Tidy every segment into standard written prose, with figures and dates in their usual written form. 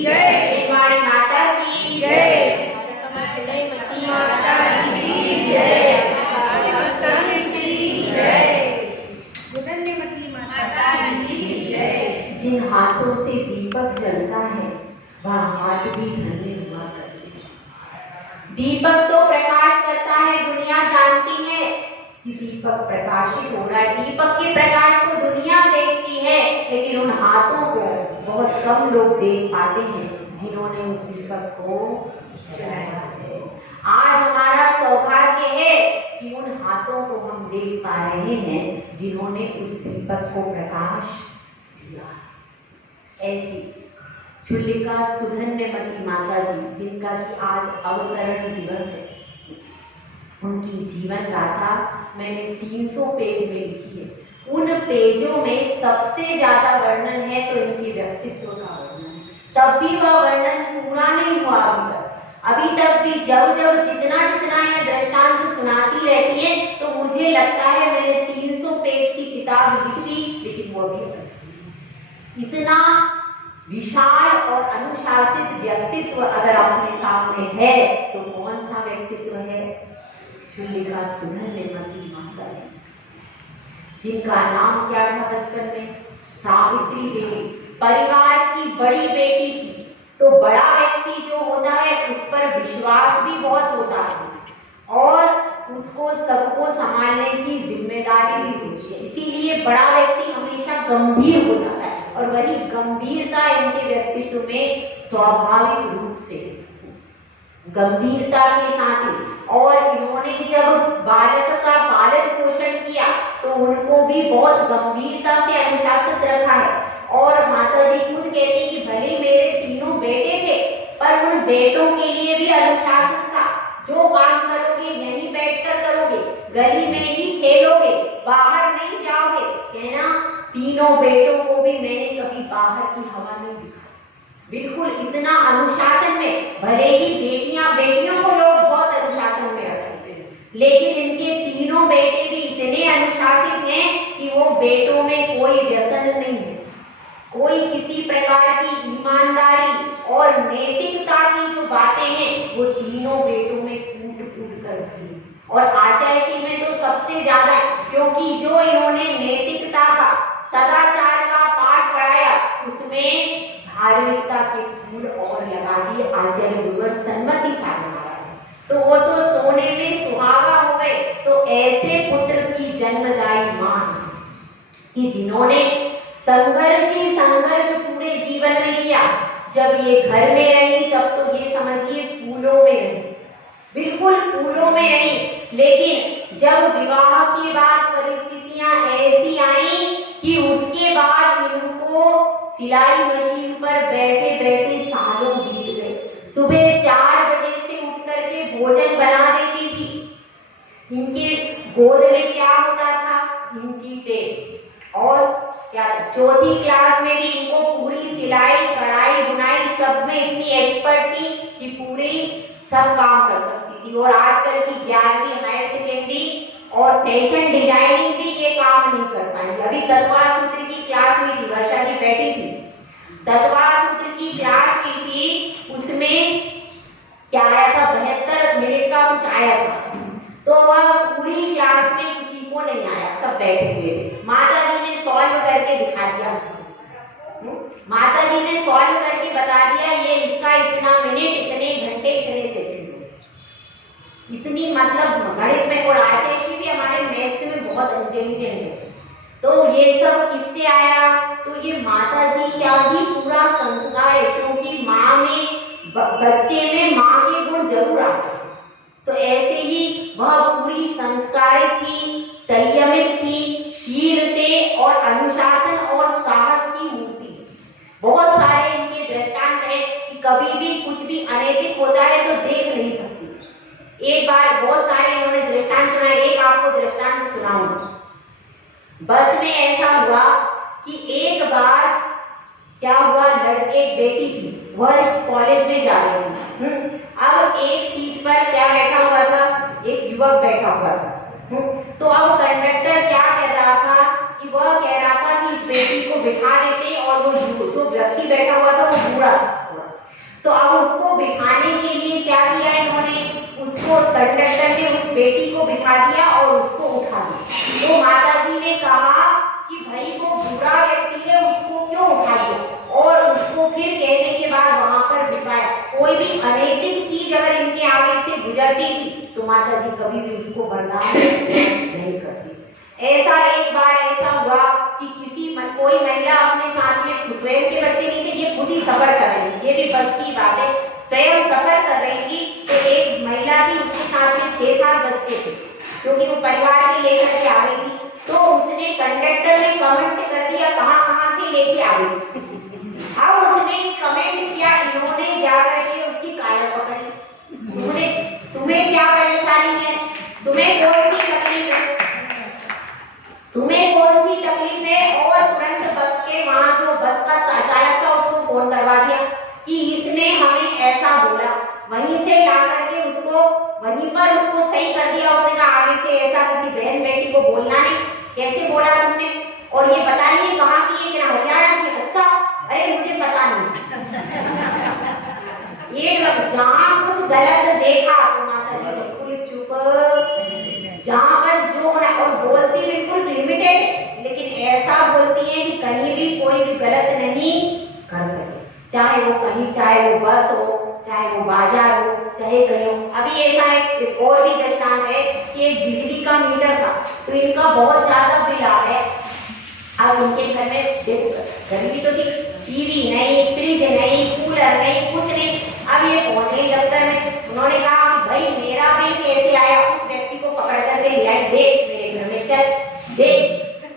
जय। शिवानी माता की जय। माता की जय। की जय। सुधन्यमती माता की जय। जिन हाथों से दीपक जलता है वह हाथ भी धन्य हुआ करते हैं। दीपक तो प्रकाश करता है, दुनिया जानती है कि दीपक प्रकाशित हो रहा है। दीपक के प्रकाश को दुनिया देखती है, लेकिन उन हाथों को बहुत कम लोग देख पाते हैं जिन्होंने उस दीपक को जलाया है। आज हमारा सौभाग्य है कि उन हाथों को हम देख पा रहे हैं जिन्होंने उस दीपक को प्रकाश दिया। ऐसी चुल्लिका सुधन्यमती माता जी, जिनका कि आज अवतरण दिवस है, उनकी जीवन गाथा मैंने 300 पेज में लिखी है। उन पेजों में सबसे ज्यादा वर्णन है तो इनके व्यक्तित्व का वर्णन है। तब भी वह वर्णन पूरा नहीं हुआ अभी तक भी जब जब जितना यह दृष्टांत सुनाती रहती है तो मुझे लगता है मैंने 300 पेज की किताब लिख दी, लेकिन वो भी इतना विशाल और अनुशासित व्यक्तित्व अगर अपने सामने है तो कौन सा व्यक्तित्व है? चुल्लिका सुधन्यमती माता जी, जिनका नाम क्या था बचपन में? सावित्री देवी। परिवार की बड़ी बेटी थी तो बड़ा व्यक्ति जो होता है उस पर विश्वास भी बहुत होता है और उसको सबको संभालने की जिम्मेदारी भी होती है। इसीलिए बड़ा व्यक्ति हमेशा गंभीर हो जाता है और वही गंभीरता इनके व्यक्तित्व में स्वाभाविक रूप से गंभीरता के साथ ही। और इन्होंने जब बालक का पालन पोषण किया तो उनको भी बहुत गंभीरता से अनुशासित रखा है। और माता जी खुद कहती कि भले मेरे तीनों बेटे थे पर उन बेटों के लिए भी अनुशासन था। जो काम करोगे यहीं बैठकर करोगे, गली में ही खेलोगे, बाहर नहीं जाओगे। कहना तीनों बेटों को भी मैंने कभी बाहर की हवा नहीं दिखाई। बिल्कुल इतना अनुशासन में, भले ही बेटियों को लोग बहुत अनुशासन में रखते हैं, लेकिन इनके तीनों बेटे भी इतने अनुशासित हैं कि वो बेटों में कोई व्यसन नहीं है। कोई किसी प्रकार की ईमानदारी और नैतिकता की जो बातें हैं वो तीनों बेटों में कूट कर भरी। और आचार्य में तो सबसे ज्यादा, क्योंकि जो इन्होंने नैतिकता का, सदाचार का पाठ पढ़ाया उसमें धार्मिकता के फूल और लगा दिए आचार्य गुरुवर सन्मति सागर महाराज। तो वो तो सोने में सुहागा हो गए। तो ऐसे पुत्र की जन्मदायी मां कि जिन्होंने संघर्ष ही संघर्ष पूरे जीवन में किया। जब ये घर में रही तब तो ये समझिए फूलों में रही, बिल्कुल फूलों में रही। लेकिन जब विवाह के बाद परिस्थितियां ऐसी आई कि उसके बाद इनको सिलाई मशीन पर बैठे बैठे सालों बीत गए। सुबह 4 बजे से उठ करके भोजन बना देती थी। इनके गोद में क्या होता था? हिंचीटे। और क्या चौथी क्लास में भी इनको पूरी सिलाई कढ़ाई बुनाई सब में इतनी एक्सपर्ट थी कि पूरी सब काम कर सकती थी। और आजकल की 11वीं हायर सेकेंडरी और फैशन डिजाइनिंग भी ये काम नहीं कर पाएंगे। अभी तत्वा सूत्र की क्लास हुई थी, वर्षा जी बैठी थी, तत्वा सूत्र की क्लास हुई थी, उसमें क्या आया था? 72 मिनट का कुछ आया था। तो वह पूरी क्लास में किसी को नहीं आया, सब बैठे हुए थे। माता जी ने सॉल्व करके दिखा दिया। माता जी ने सॉल्व करके बता दिया ये इसका इतना मिनट, इतने घंटे, इतने सेकंड। इतनी मतलब गणित में। और आचार्य भी हमारे मैथ्स में बहुत इंटेलिजेंट है। तो ये सब किससे आया? तो ये माता जी का ही पूरा संस्कार है, क्योंकि माँ में, बच्चे में माँ के गुण जरूर आते हैं। तो ऐसे ही वह पूरी संस्कारित थी, संयमित थी, शील से और अनुशासन और साहस की मूर्ति। बहुत सारे इनके दृष्टांत है कि कभी भी कुछ भी अनैतिक होता है तो देख नहीं सकती। एक बार बहुत सारे इन्होंने दृष्टांत सुनाए, एक आपको दृष्टांत सुनाऊंगा। बस में ऐसा हुआ कि एक बार क्या हुआ, लड़के एक बेटी थी, वह इस कॉलेज में जा रही थी। अब एक सीट पर क्या बैठा हुआ था? एक युवक बैठा हुआ था। तो अब कंडक्टर क्या कह रहा था कि वह कह रहा था कि इस बेटी को बिठा देते और वो जो व्यक्ति बैठा हुआ था वो बूढ़ा था। बेटी को बिठा दिया और उसको उठा दिया। तो माता जी ने कहा कि भाई वो बुरा व्यक्ति है, उसको क्यों उठा दिया, और उसको फिर कहने के बाद वहां पर बिठाया। कोई भी अनैतिक चीज अगर इनके आगे से गुजरती थी तो माता जी कभी भी उसको बर्दाश्त नहीं करती। ऐसा एक बार ऐसा हुआ कि कोई महिला अपने साथ में, स्वयं के बच्चे नहीं थे, ये खुद ही सफर कर रही थी, ये भी बस की बात है, स्वयं सफर कर रही थी। तो एक महिला थी, उसके साथ में 6-7 बच्चे थे, क्योंकि वो परिवार के लेकर के आ गई थी। तो उसने, कंडक्टर ने कमेंट कर दिया कहां से लेके आ गई। अब उसने कमेंट किया, इन्होंने जाकर के उसकी काया पकड़ ली। तुम्हें क्या परेशानी है, तुम्हें कौन सी तकलीफ है, तुम्हें कौन सी तकलीफ है, और तुरंत बस के वहां जो बस का चालक था उसको फोन करवा दिया कि इसने हमें ऐसा बोला। वहीं से ला करके उसको वहीं पर उसको सही कर दिया। उसने कहा आगे से ऐसा किसी बहन बेटी को बोलना नहीं, कैसे बोला तुमने, और ये पता नहीं है कहाँ की है, कि हरियाणा की। अच्छा, अरे मुझे पता नहीं। ये जहाँ कुछ गलत देखा तो माता जी बिल्कुल चुप, जहाँ पर जो होना, और बोलती बिल्कुल लिमिटेड है, लेकिन ऐसा बोलती है कि कहीं भी कोई भी गलत नहीं कर सके, चाहे वो कहीं, चाहे वो बस हो, चाहे वो बाजार हो, चाहे कहीं हो। अभी ऐसा एक और भी दृष्टांत है कि एक बिजली का मीटर था, तो इनका बहुत ज्यादा बिल आ गया। अब इनके घर में देखो गर्मी तो थी, टीवी नहीं, फ्रिज नहीं, कूलर नहीं, कुछ नहीं। अब ये पहुंचे दफ्तर में, उन्होंने कहा कि भाई मेरा बिल कैसे आया। उस व्यक्ति को पकड़ करके ले आए, देख मेरे घर में, चल देख।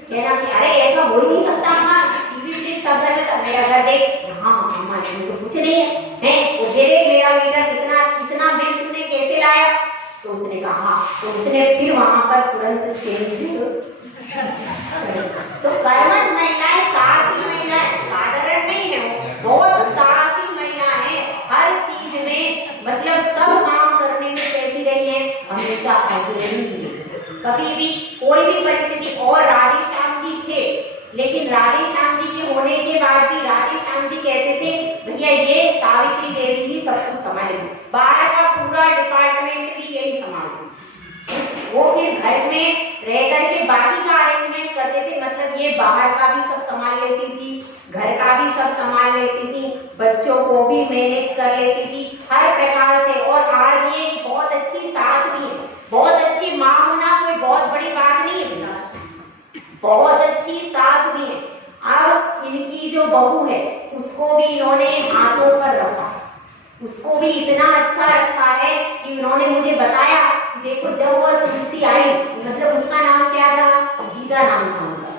कहना कि अरे ऐसा हो ही नहीं सकता अम्मा, टीवी फ्रिज सब घर में, तब मेरा घर देख। हाँ अम्मा इसमें तो कुछ नहीं है, वो दे दे मेरा मीटर, कितना बिल तुमने कैसे लाया। तो उसने कहा, तो उसने फिर वहां पर तुरंत चेंज। तो कर्मठ महिलाएं, साहसी महिलाएं, साधारण नहीं है, बहुत साहसी महिला है। हर चीज में मतलब सब काम करने में कैसी रही है, हमेशा अग्रणी है। कभी भी कोई भी परिस्थिति, और राधे श्याम जी थे, लेकिन राधे श्याम जी के होने के बाद भी राधे श्याम जी कहते थे भैया ये सावित्री देवी ही सब कुछ संभालेगी, बाहर का पूरा डिपार्टमेंट भी यही संभालती। वो फिर घर में रह करके बाकी का अरेंजमेंट करते थे, मतलब ये बाहर का भी सब संभाल लेती थी, घर का भी सब संभाल लेती थी, बच्चों को भी मैनेज कर लेती थी हर प्रकार से। और आज ये बहुत अच्छी सास भी है, बहुत अच्छी माँ होना कोई बहुत बड़ी बात नहीं है, बहुत अच्छी सास भी है। अब इनकी जो बहू है उसको भी इन्होंने हाथों पर रखा, उसको भी इतना अच्छा रखा है कि उन्होंने मुझे बताया, देखो जब वो तुलसी आई, मतलब उसका नाम क्या था, गीता नाम था उनका,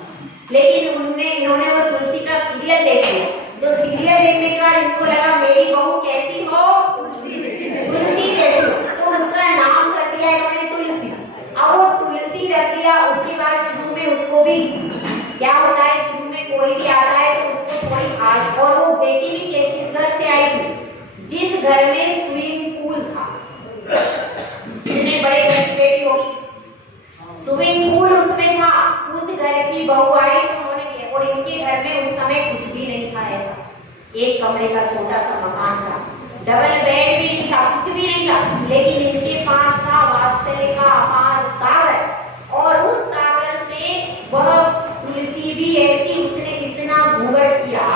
लेकिन इन्होंने वो तुलसी का सीरियल देख लिया। तो सीरियल देखने के बाद इनको लगा मेरी बहू कैसी हो, तुलसी कैसी हो, तो उसका नाम कर दिया इन्होंने तुलसी। अब वो तुलसी रख दिया। उसके बाद शुरू में उसको भी क्या होता है, शुरू में कोई भी आता है तो उसको थोड़ी आस, और वो बेटी भी किस घर से आई थी, जिस घर में स्विमिंग पूल था, जितने बड़े घर की बेटी होगी, स्विमिंग पूल उसमें था, उस घर की बहू आई तो उन्होंने किया। और इनके घर में उस समय कुछ भी नहीं था, ऐसा एक कमरे का छोटा सा मकान था, डबल बेड भी नहीं था, कुछ भी नहीं था, लेकिन इनके पास था वात्सल्य का अपार सागर। और उस सागर से वह तुलसी भी ऐसी, उसने इतना घूंघट किया,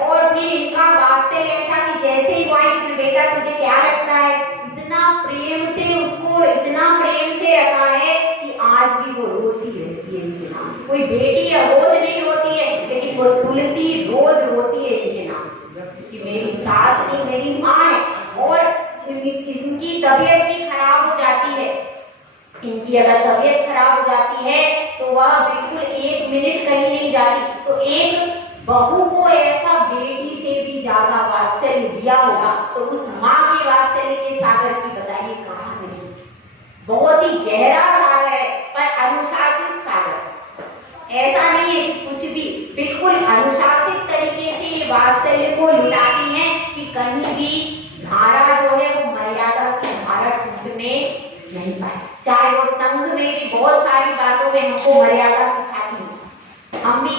और फिर इनका वात्सल्य ऐसा कि जैसे ही वो आई, फिर बेटा तुझे क्या लगता है, इतना प्रेम से उसको, इतना प्रेम से रखा है कि आज भी वो रोती रहती है इनके नाम से। कोई बेटी रोज नहीं रोती है, लेकिन वो तुलसी रोज रोती है इनके नाम से कि मेरी सास नहीं, मेरी माँ है। और इनकी तबीयत भी खराब हो जाती है, इनकी अगर तबीयत खराब हो जाती है तो वह बिल्कुल 1 मिनट कहीं नहीं जाती। तो एक बहू को ऐसा बेटी से भी ज्यादा वात्सल्य दिया होगा, तो उस माँ के वात्सल्य के सागर की बताइए कहाँ नहीं। बहुत ही गहरा सागर है, पर अनुशासित सागर। ऐसा नहीं है कि कुछ भी, बिल्कुल अनुशासित तरीके से ये वात्सल्य को लुटाती हैं कि कहीं भी धारा जो है वो मर्यादा की धारा टूटने नहीं पाए। चाहे वो संघ में भी बहुत सारी बातों में हमको मर्यादा सिखाती है, हम भी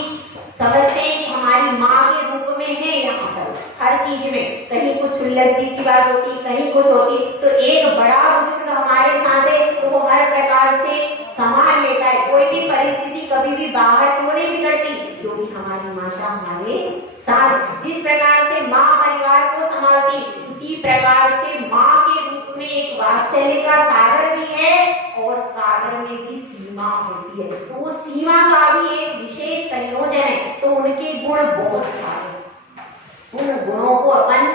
समझते हैं कि हमारी माँ के रूप में है यहाँ पर हर चीज में, कहीं कुछ उल्लंघी की बात होती, कहीं कुछ होती, तो एक बड़ा बुजुर्ग हमारे साथ है तो वो हर प्रकार से संभाल लेता है। कोई भी परिस्थिति कभी भी बाहर क्यों नहीं बिगड़ती, क्योंकि हमारी माशा हमारे साथ। जिस प्रकार से माँ परिवार को संभालती, उसी प्रकार से माँ के रूप में एक वात्सल्य का सागर भी है और सागर में भी सीमा होती है, तो वो सीमा का भी एक विशेष संयोजन है। तो उनके गुण बहुत सारे, उन गुणों को अपन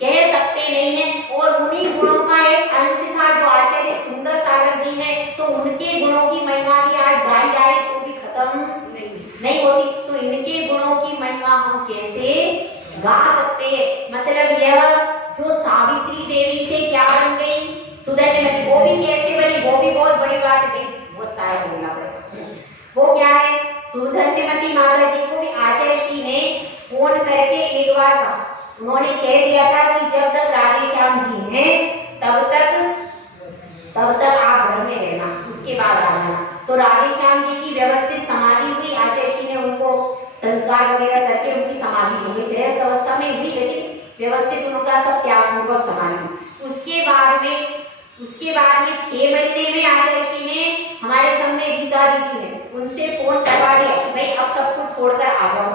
कह सकते नहीं है, और उन्हीं गुणों का एक अंश था जो आचार्य सुंदर सागर जी है, तो उनके गुणों की महिमा भी आज गाई जाए तो भी खत्म नहीं होती। तो इनके गुणों की महिमा हम कैसे गा सकते हैं। मतलब यह जो सावित्री देवी से क्या बन गई, सुधन्यमती, वो भी कैसे बनी, वो भी बहुत बड़ी बात है, बहुत सारा बोलना पड़ेगा। वो क्या है, सुधन्यमती माता जी को भी आचार्य श्री ने फोन करके एक बार कहा, उन्होंने कह दिया था कि जब तक राधे श्याम जी हैं तब तक आप घर में रहना, उसके बाद आ जाना। तो राधे श्याम जी की व्यवस्थित समाधि हुई, आचार्य श्री ने उनको संस्कार वगैरह करके उनकी समाधि हो गई, गृहस्थ अवस्था में हुई, लेकिन व्यवस्थित उनका सब त्याग पूर्वक समाधि। उसके बाद में 6 महीने में आचार्य श्री ने हमारे सामने गीता दीदी है उनसे फोन करवा दिया, भाई अब सब कुछ छोड़कर आ जाओ।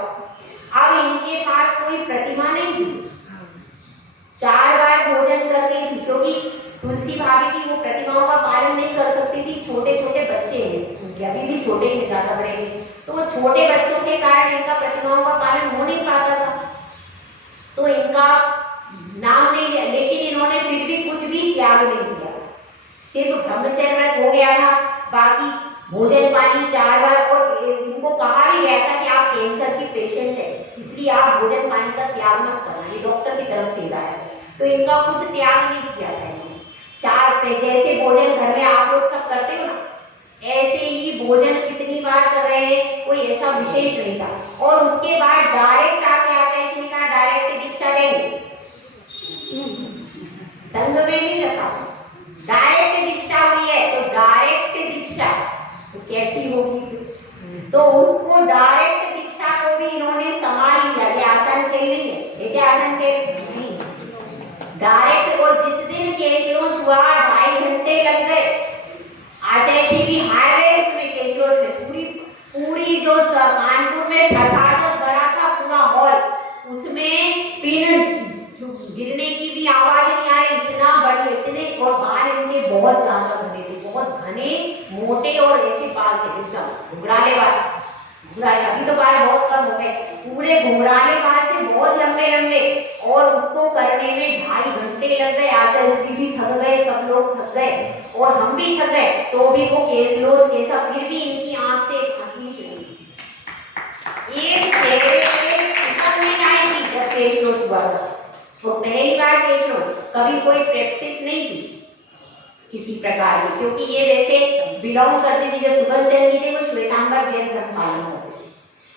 अब इनके पास कोई प्रतिमा नहीं थी, 4 बार भोजन करती थी, क्योंकि तुलसी भाभी थी, वो प्रतिमाओं का पालन नहीं कर सकती थी, छोटे छोटे बच्चे हैं, अभी भी छोटे हैं, ज्यादा बड़े नहीं, तो वो छोटे बच्चों के कारण इनका प्रतिमाओं का पालन हो नहीं पाता था, तो इनका नाम नहीं लिया, लेकिन इन्होंने फिर भी कुछ भी त्याग नहीं किया, सिर्फ ब्रह्मचर्य व्रत हो गया था, बाकी भोजन पानी 4 बार। और इनको कहा भी गया था कि आप कैंसर की पेशेंट है, इसलिए आप भोजन पानी का त्याग मत करना, ये डॉक्टर की तरफ से गाया, तो इनका कुछ त्याग नहीं किया था इन्होंने। 4 पे जैसे भोजन घर में आप लोग सब करते हो ना, ऐसे ही भोजन कितनी बार कर रहे हैं, कोई ऐसा विशेष नहीं था। और उसके बाद डायरेक्ट आके आते हैं, कहा डायरेक्ट दीक्षा देंगे, संघ में नहीं रखा, डायरेक्ट दीक्षा हुई है, तो डायरेक्ट दीक्षा तो कैसी होगी, तो उसको डायरेक्ट दीक्षा को भी इन्होंने संभाल लिया। ये आसन खेल नहीं है, ये क्या आसन खेल नहीं, डायरेक्ट। और जिस दिन केशरोच हुआ 2.5 घंटे लग गए, आचार्य श्री भी हार गए इसमें, केशरोच में पूरी जो कानपुर में ठठाठस भरा था पूरा हॉल, उसमें पिन गिरने की भी आवाज नहीं आ रही, इतना बड़ी, इतने, और बाल इनके बहुत ज्यादा घने थे, बहुत घने मोटे और ऐसे बाल थे, एकदम घुंघराले बाल, अभी तो बाल बहुत कम हो गए, पूरे घुंघराले बाल थे, बहुत लंबे लंबे, और उसको करने में 2.5 घंटे लग गए। आचार्य श्री भी थक गए, सब लोग थक गए और हम भी थक गए, तो भी वो केसलोच कैसा, फिर भी इनकी आंख से हंसी चली, एक चेहरे पे खत्म नहीं आएगी जब केसलोच हुआ था। तो पहली बार केशरोच, कभी कोई प्रैक्टिस नहीं की किसी प्रकार की, क्योंकि ये वैसे बिलोंग करते थे, जो सुबलचंद जी थे वो श्वेतांबर जैन धर्म पालन करते थे,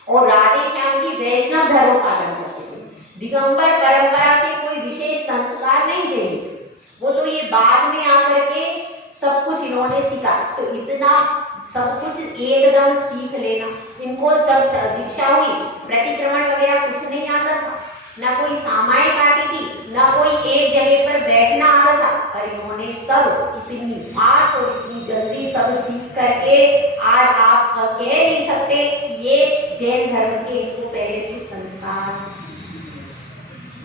और राधे श्याम जी वैष्णव धर्म पालन करते थे, दिगंबर परंपरा से कोई विशेष संस्कार नहीं थे, वो तो ये बाद में आकर के सब कुछ इन्होंने सीखा। तो इतना सब कुछ एकदम सीख लेना, इनको जब दीक्षा हुई, प्रतिक्रमण वगैरह कुछ नहीं आता था, ना कोई सामायिक आती थी, ना कोई एक जगह पर बैठना आता था, पर इन्होंने सब इतनी फास्ट और इतनी जल्दी सब सीख करके आज आप कह नहीं सकते ये जैन धर्म के इनको पहले कुछ संस्कार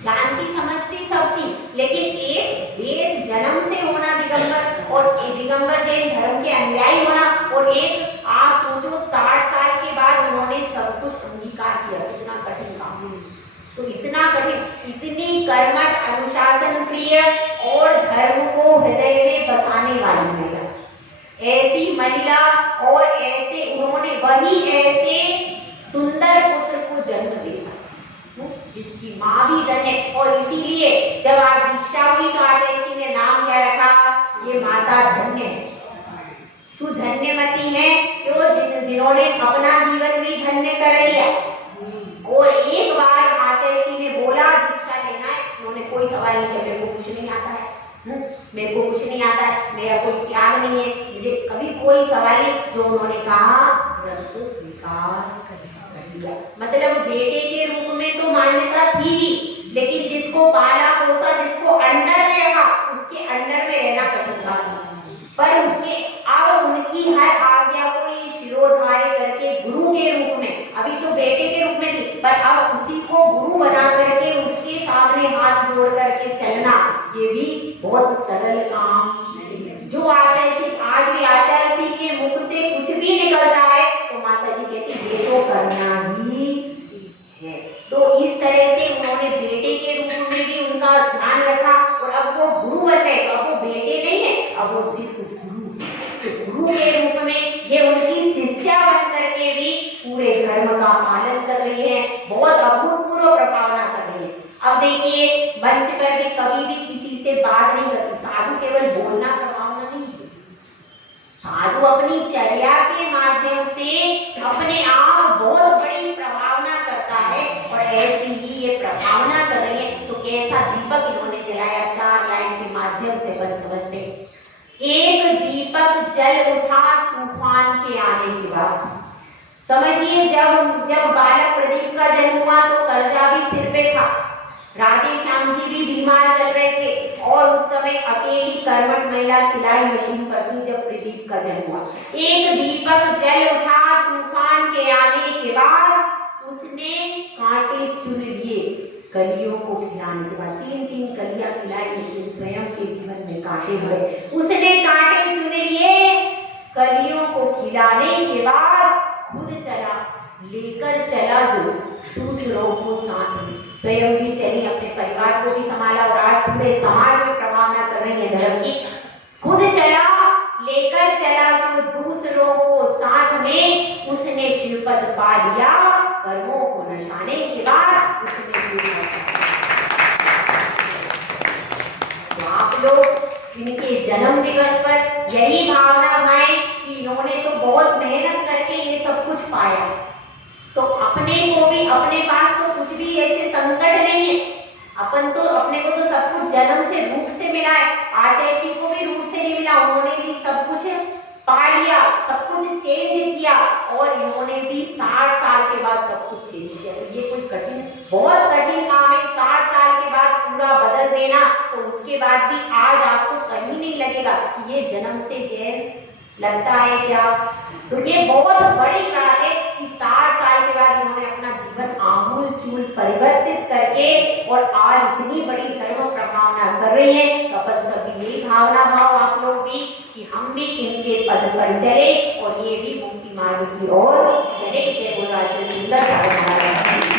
जानती समझती सब थी, लेकिन एक देश जन्म से होना दिगंबर, और दिगंबर जैन धर्म के अनुयायी होना, और एक आप सोचो 60 साल के बाद उन्होंने सब कुछ अंगीकार किया, इतना कठिन काम, तो इतना कठिन, इतनी कर्मठ, अनुशासन प्रिय और धर्म को हृदय में बसाने वाली महिला, ऐसी महिला, और ऐसे उन्होंने वही ऐसे सुंदर पुत्र को जन्म दे सका जिसकी माँ भी धन्य। और इसीलिए जब आज दीक्षा हुई तो आचार्य जी ने नाम क्या रखा, ये माता धन्य है, सुधन्यमती है, जो जिन्होंने अपना जीवन भी धन्य कर लिया। और एक बार आचार्य जी ने बोला दीक्षा लेना है, उन्होंने कोई सवाल नहीं किया, मेरे को कुछ नहीं आता है, मेरे को कुछ नहीं आता है, मेरा कोई त्याग नहीं है, मुझे कभी कोई सवाल नहीं, जो उन्होंने कहा आदर को स्वीकार कर लिया। मतलब बेटे के रूप में तो मान्यता थी ही, लेकिन जिसको पाला पोसा, जिसको अंडर में रखा, उसके अंडर में रहना कठिन था। पर उसके अब उनकी हर आज्ञा को ये शिरोधार्य करके गुरु के रूप में, अभी तो बेटे के रूप में थी, पर अब उसी को गुरु बना करके उसके सामने हाथ जोड़ करके चलना, ये भी बहुत सरल काम नहीं। जो आचार्य सिंह, आज भी आचार्य सिंह के मुख से कुछ भी निकलता है तो माता जी कहती ये तो करना ही है। तो इस तरह से उन्होंने बेटे के रूप में भी उनका ध्यान रखा, और अब वो गुरु बन गए, तो अब वो बेटे नहीं है, अब वो सिर्फ गुरु। तो गुरु के रूप में ये उनकी शिष्या बन करके भी पूरे धर्म का पालन कर रही है, बहुत अभूतपूर्व प्रभावना कर रही है। अब देखिए, मंच पर भी कभी भी किसी से बात नहीं करती। साधु केवल बोलना प्रभावना नहीं, साधु अपनी चर्या के माध्यम से अपने आप बहुत बड़ी प्रभावना करता है, और ऐसी ही ये प्रभावना कर रही है। तो कैसा दीपक इन्होंने जलाया, 4 लाइन के माध्यम से बन समझते। एक दीपक जल उठा तूफान के आने के बाद। समझिए, जब बालक प्रदीप का जन्म हुआ तो कर्जा भी सिर पे था, राधे श्याम जी भी बीमार चल रहे थे, और उस समय अकेली कर्मठ महिला सिलाई मशीन पर थी जब प्रदीप का जन्म हुआ। एक दीपक जल उठा तूफान के आने के बाद, उसने कांटे चुन लिए कलियों को खिलाने के बाद। 3-3 कलियां खिलाई, लेकिन स्वयं के जीवन में कांटे हुए। उसने कांटे चुन लिए कलियों को खिलाने के बाद, खुद चला, लेकर चला जो दूसरों को साथ में, स्वयं भी चली, अपने परिवार को भी संभाला, और आज पूरे समाज में प्रभावना कर रही है धर्म की। खुद चला, लेकर चला जो दूसरों को साथ में, उसने शिवपद पा लिया कर्मों को नशाने के बाद, उसने तो आप लोग इनके जन्म दिवस पर यही भावना बनाएं कि इन्होंने तो बहुत मेहनत करके ये सब कुछ पाया, तो अपने को भी, अपने पास तो कुछ भी ऐसे संकट नहीं है, अपन तो अपने को तो सब कुछ जन्म से रूप से मिला है। आचार्य जी को भी रूप से नहीं मिला, उन्होंने भी सब कुछ पा लिया, सब कुछ चेंज किया, और इन्होंने भी 60 साल के बाद सब कुछ चेंज किया। तो ये कोई कठिन, बहुत कठिन काम है 60 साल के बाद पूरा बदल देना। तो उसके बाद भी आज आपको कहीं नहीं लगेगा कि ये जन्म से जैन लगता है क्या। तो ये बहुत बड़ी बात है कि 60 साल के बाद इन्होंने अपना जीवन आमूल चूल परिवर्तित करके, और आज इतनी बड़ी धर्म प्रभावना कर रही है। तो अपन सभी यही भावना भाव आप लोग भी कि हम भी इनके पद पर चले, और ये भी मुक्ति मार्ग की ओर चले। जय बोल राजे सुंदर।